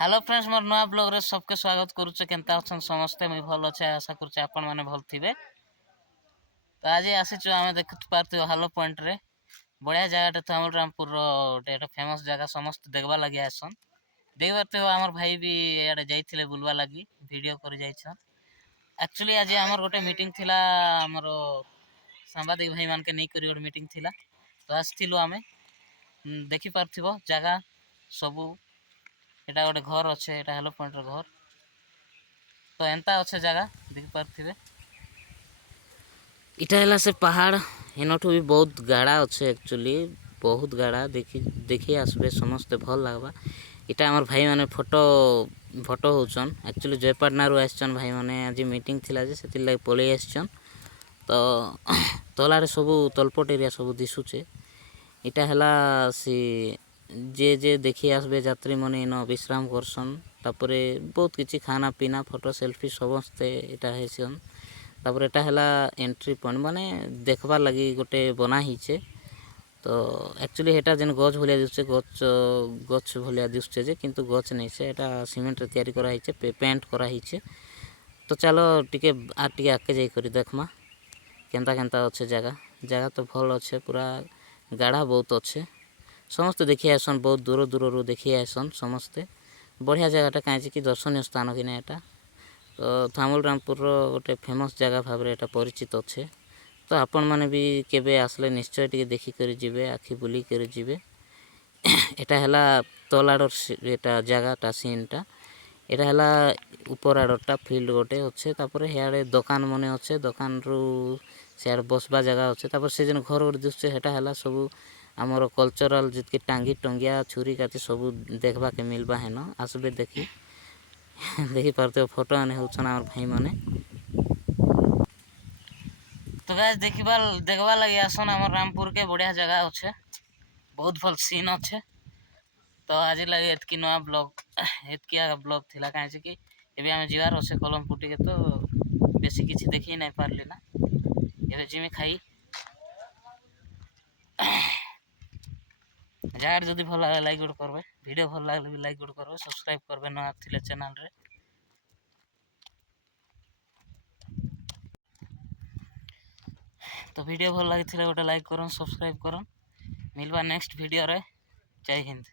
Hello friends मोर नया blog रे सबके स्वागत करुचे। केनता अछन समस्ते? मुई भल अच्छे, आशा करुचे आपण माने भल थिबे। तो आज आसीचु आमे देख पारथियो हालो पॉइंट रे। बढ़िया जगह थामल रामपुर रो एटा फेमस जगह, समस्त देखबा लागि आसन। देख पारथियो हमर भाई भी एडे जाइथिले बुलवा लागि, वीडियो कर जाइछन। एक्चुअली आज हमर गोटे मीटिंग थिला, हमर सांबादिक भाई मान के नै करी गोटे मीटिंग थिला। तो आस्थिलु आमे देखि पारथिबो जगह सबु। एटा गोटे घर अच्छे, एटा हेलो पॉइंट रो घर। तो एंता अच्छे जगह देख पारथिबे। इटा हला से पहाड़, हेनठू भी बहुत गाड़ा अच्छे। एक्चुअली बहुत गाड़ा देखी आसबे, समस्ते भल लागबा। इटा हमर भाई माने फोटो होचन। एक्चुअली जयपाटना रु आइछन भाई माने। आज मीटिंग थिला जे सेति लागि पळेई आइछन। तो तलारे सबु तलपट एरिया सबु दिसुचे। इटा हला से जे देखी आसबे यात्री मने इन विश्राम करसन। तापरे बहुत किछि खाना पीना, फोटो सेल्फी समस्ते इटा हेसन। तापरे एटा हला एंट्री पॉइंट, माने देखबा लगी गोटे बना हिचे। तो एक्चुअली हेटा जेन गछ भलिया दिसुचे, गछ भलिया दिसुचे जे, किंतु गछ नै से, एटा सीमेंट रे तयारी करा हिचे, पेंट करा हिचे। तो चलो टिके आके जाई करी देखमा केनता केनता अच्छे जगह तो भल अच्छे। पूरा गाढ़ा बहुत अच्छे। समस्ते देखी आसन, बहुत दूर दूर देखी आसन समस्ते। बढ़िया जगहटा कहीं कि दर्शनीय स्थान कि ना एटा। तो थामुल रामपुर गोटे फेमस जगह भाव में एटा परिचित अच्छे। तो आपण मैंने भी केबे आसले निश्चय टिके देखी करी जिबे, आखि बुली करी जिबे। एटा हला तलाडर एटा जगहटा सीनटा। एटा हला ऊपर आडरटा फील्ड गोटे अच्छे। तापर हेयाडे दुकान मने अच्छे, दुकान रु सियाडे बसबा जगह अच्छे। तापर से जेन घर गोटे दिसुचे हेटा हला सबु आमर कल्चरल जितके टांगी टंगिया छुरी काती सबू देखबा के मिलबा हेन। आसबे देखी देखी पारते फोटो आने होछन हमर भाई माने। तो गाइस देखबा लगी आसन हमर रामपुर के। बढ़िया जगह अच्छे, बहुत भल सीन अच्छे। तो आज लगे एतकी नया ब्लॉग, एतकी ब्लॉग थिला काहे कि एबे हम जिवार अच्छे कलम पुटी के। तो बेसी किछि देखि नै पारली ना, एबे जिमी खाई। जगह जदि भल लागे लाइक गुड करबे, वीडियो भल लागले भी लाइक गुड करबे, सब्सक्राइब करबे न थिले चैनल रे। तो वीडियो भल लागिथिले गोटे लाइक करन, सब्सक्राइब करन। मिलबा नेक्स्ट वीडियो रे। जय हिंद।